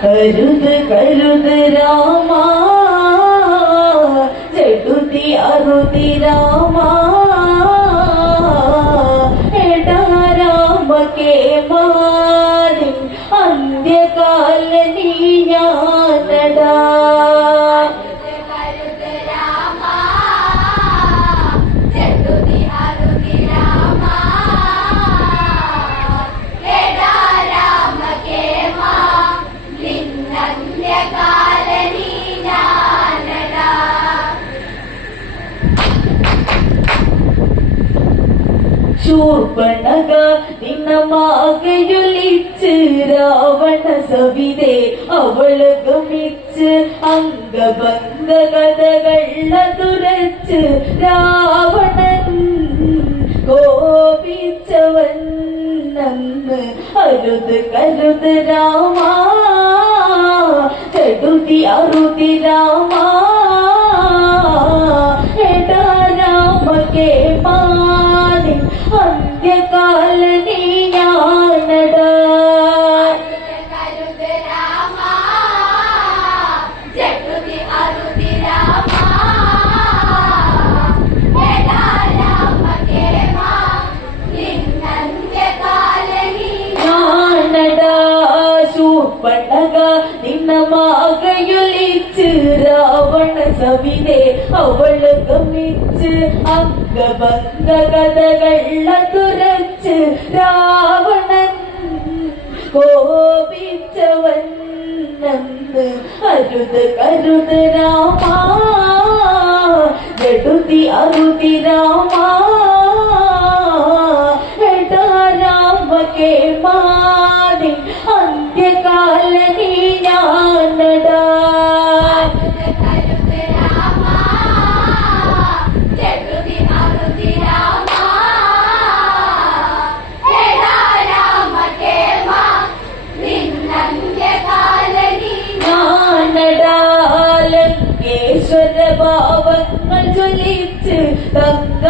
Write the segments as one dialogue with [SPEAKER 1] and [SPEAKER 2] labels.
[SPEAKER 1] കരുത് കരുത് രാമ ചെടുതി അറുതി രാമ ശൂർപ്പണക നിന്നമാകയൊലിച്ച് രാവണ സവിതേ അവൾ ഗമിച്ച് അംഗഭംഗ കഥകളതുരച്ച് രാവണൻ കോപിച്ചവൻ നന്ന് അരുത് കരുത് രാമ കരുതി അറുതി രാമ. രാവണ സവിതേ അവൾ ഗമിച്ച് അംഗഭംഗ കഥകളതുരച്ച് രാവണൻ കോപിച്ചവൻ നന്ന് അരുത് കരുത് രാമ ജടുതി അരുതി രാമ.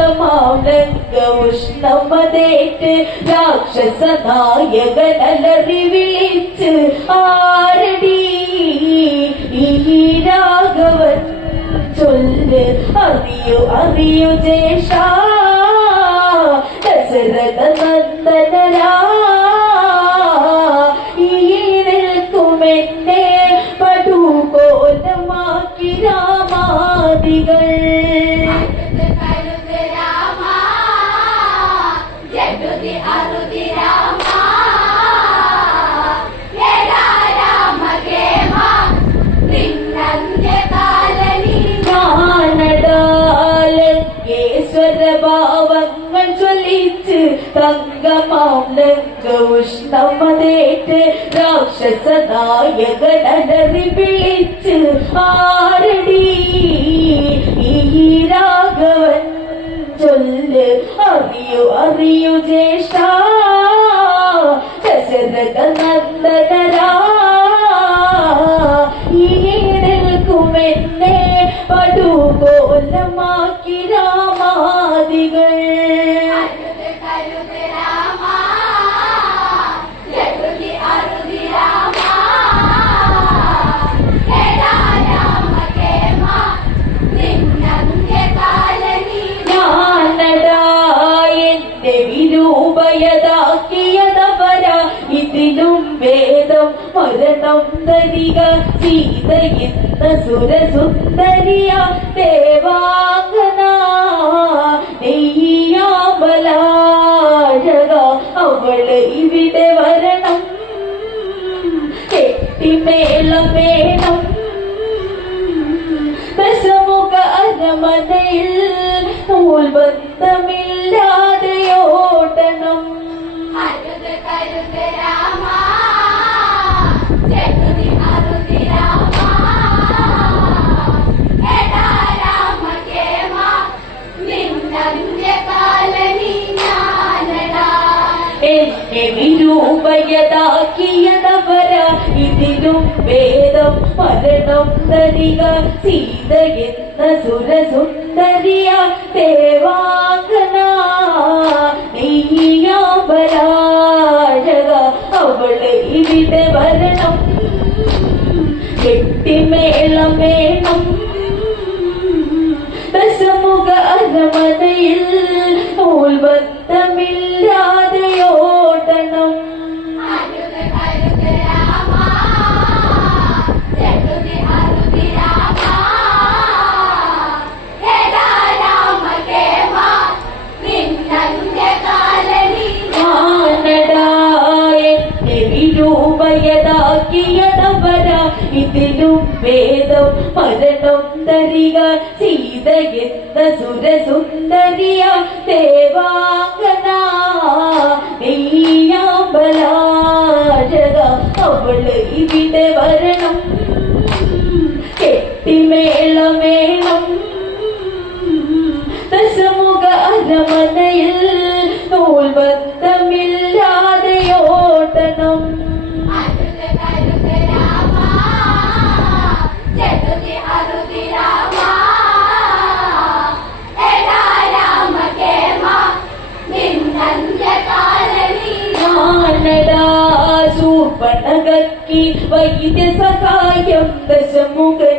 [SPEAKER 1] തങ്കമാലങ്ക ഉഷ്ണമതേറ്റ് രാക്ഷസ നായകനലറി വിളിച്ച് ആരടി? ഈ രാഘവൻ ചൊല്ല് അറിയൂ അറിയൂ ജേഷ ഉഷ്ണമതേറ്റ് രാക്ഷസ നായകനടറി വിളിച്ച് ആരടി ഈ രാഘവൻ ചൊല്ല് അറിയു അറിയു ജ്യേഷ്ഠ. ദശരഥ നന്ദനരാ മരണം തരിക സീത എന്ന സുരസുന്ദരിയ ദേവാംഗന നെയ്യാമ്പലാഴക അവൾ ഇവിടെ വരണം. കെട്ടിമേളം വേണം. ദശമുഖ അരമനയിൽ നൂൽബന്ധമില്ലാതെ ഇതിലും വേദം മരണം നരിക സീത എന്ന സുരസുന്ദരിയ ദേവാംഗന നെയ്യാമ്പരാജക അവളെ ഇവിടെ വരണം. കെട്ടിമേളം ദശമുഖ വേദം മരണം തരിക സീത എന്ന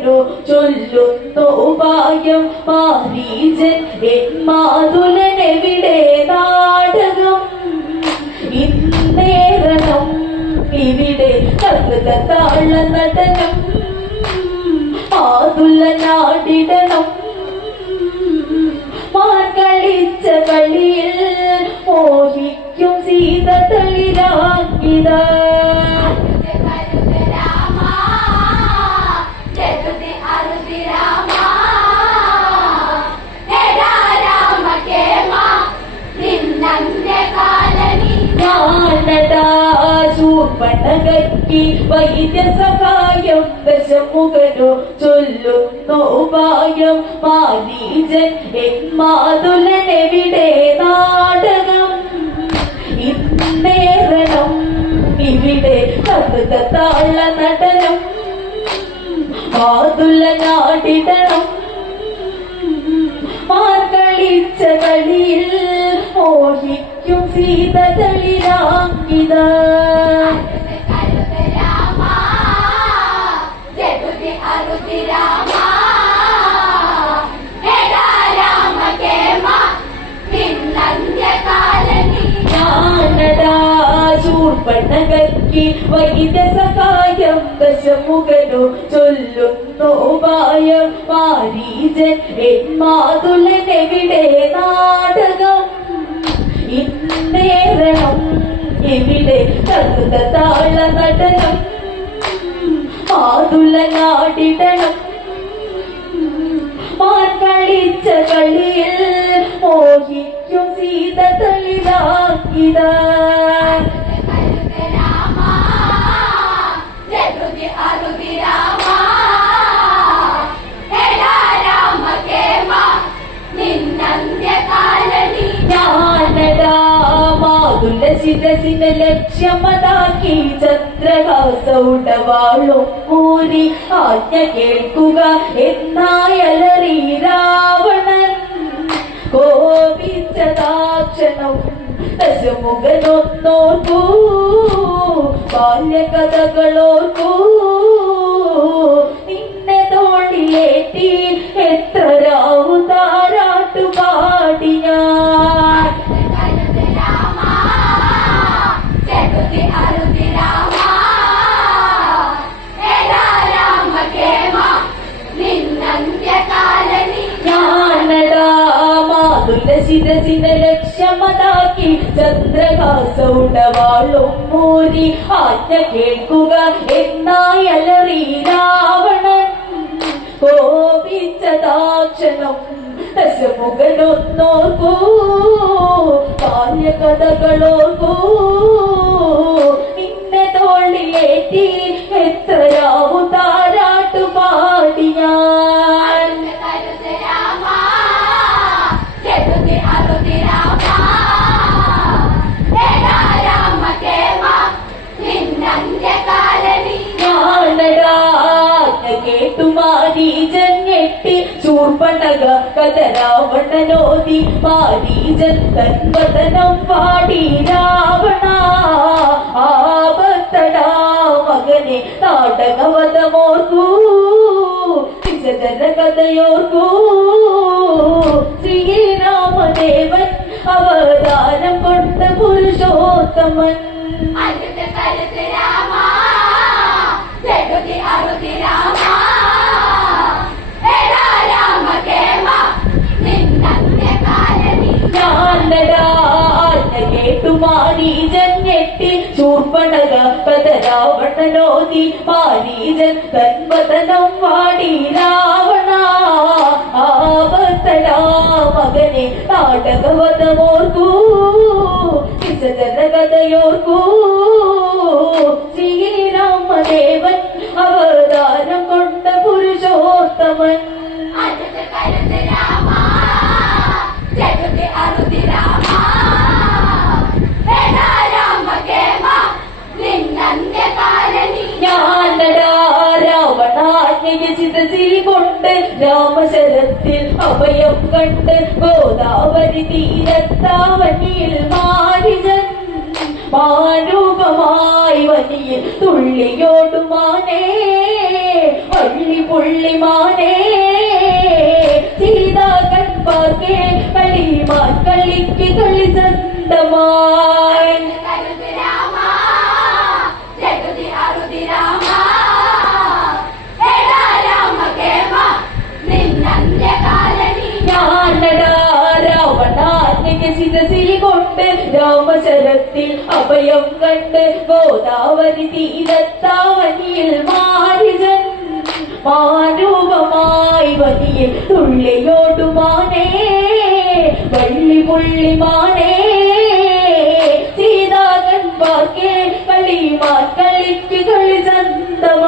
[SPEAKER 1] ദശമുഖനു ചൊല്ലുന്നു ഉപായം മാരീജൻ എന്മാതുലനെവിടെ നാടകം? ഇന്നേരണം ഇവിടെ കഥകത്താള നടനം. മാതുല നാടിടണം ജ്ഞാനദാസൂർപ്പണകക്കി വൈദ്യസഹായം ദശമുഖനു ചൊല്ലുന്നു ഉപായം. മാരീജൻ എന്മാതുലനെവിടെ നാടകം? ഇന്നേറണം ഇവിടെ കഥകത്താള നടനം. മാതുല നാടിടണം മാർഗളിച്ച കളിയിൽ മോഹിക്കും സീത ജ്ഞാനദാസൂർപ്പണകക്കി വൈദ്യസഹായം ദശമുഖനു ചൊല്ലുന്നു ഉപായം മാരീജൻ എന്മാതുലനെവിടെ നാടകം ഇന്നേറണം തകുത കഥകത്താള നടനം മാതുല നാടിടണം മാർക്കളിച്ച കളിയിൽ മോഹിക്കും സീത തളിരാക്കിത. ശിരസിന ലക്ഷ്യമതാക്കി ചന്ദ്രഹാസൗടവാളും കൂരി ആജ്ഞ കേൾക്കുക എന്നായലറി രാവണൻ കോപിച്ചതാക്ഷണം ദശമുഖനൊന്നോർക്കൂ ബാല്യകഥകളോർക്കൂ ചന്ദ്രഹാസൗടവാളും മൂരി ആജ്ഞ കേൾക്കുക എന്നായലറി രാവണൻ. കോപിച്ചതാക്ഷണം ദശമുഖനൊന്നോർക്കൂ ബാല്യകഥകളോർക്കൂ. നിന്നെ തോളിലേറ്റി എത്രയാവു കഥ രാവണനോതി മാരീജൻ തൻവദനം പാടി രാവണ ആ മകനെ നാടകവതമോർക്കൂ വിജജന കഥയോർക്കൂ ശ്രീരാമദേവൻ അവതാരം കൊണ്ട പുരുഷോത്തമൻ.
[SPEAKER 2] അരുത് കരുത്
[SPEAKER 1] രാമശരത്തിൽ അഭയം കണ്ട് ഗോദാവരി തീരത്താവനിയിൽ മാരിജൻ. മാരൂപമായി വനിയിൽ തുള്ളിയോടുമാനേ പള്ളി പുള്ളിമാനേ സീതാ കൺപാർക്കേ കളിമാൻ കളിക്ക് കളി ചന്തമായി രാമശരത്തിൽ അഭയം കണ്ട് ഗോദാവരി തീരത്താവനിയിൽ മാരിജൻ മാരൂപമായി വനിയിൽ തുള്ളിയോടുമാനേ വള്ളി പുള്ളിമാനേ. സീതാകൻ പാർക്കേ കളിമാൻ കളിക്ക് കളി ചന്തമായി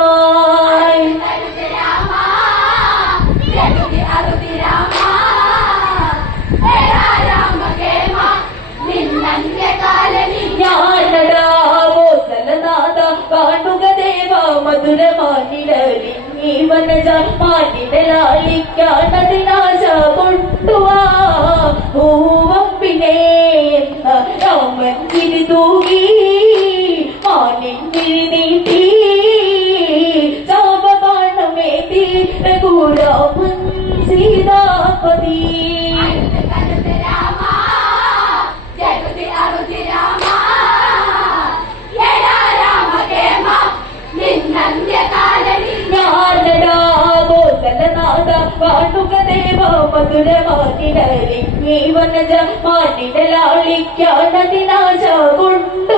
[SPEAKER 1] മാനിടലിങ്ങി വനജ മാനിടലാളിക്കാണതിനാശ കൊണ്ടുവാ മധുര മാനിടലിങ്ങി വനജ മാനിടലാളിക്കാണതിനാശ കൊണ്ടുവാ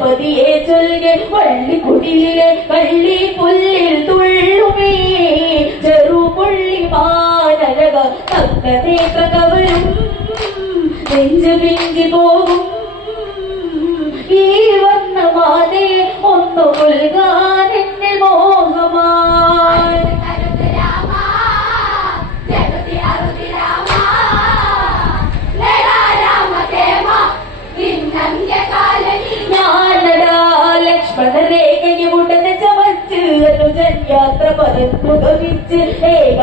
[SPEAKER 1] മോഹിതപതിയെ ചൊല്ലെ വള്ളിക്കുടിലെ വള്ളി പുല്ലിൽ തുള്ളുമേ. ചെറുപുള്ളി മാനരക തക്കനേത്ര പ്രകവരും നെഞ്ചു പിഞ്ചി പോകും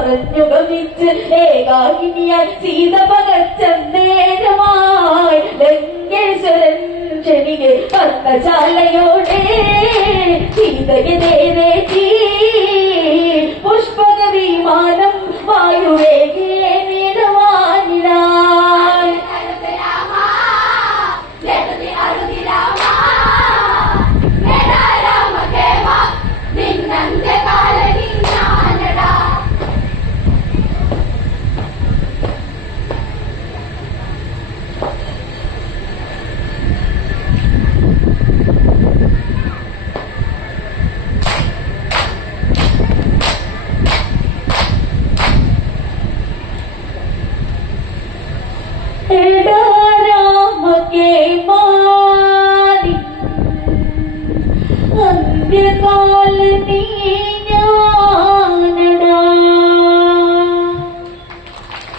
[SPEAKER 1] പറഞ്ഞു ഭവിച്ച് ഏകാകിനിയായി സീത പകച്ച നേരമായി ലങ്കേശ്വരൻ ക്ഷണികെ പർണശാലയോടെ സീതയെ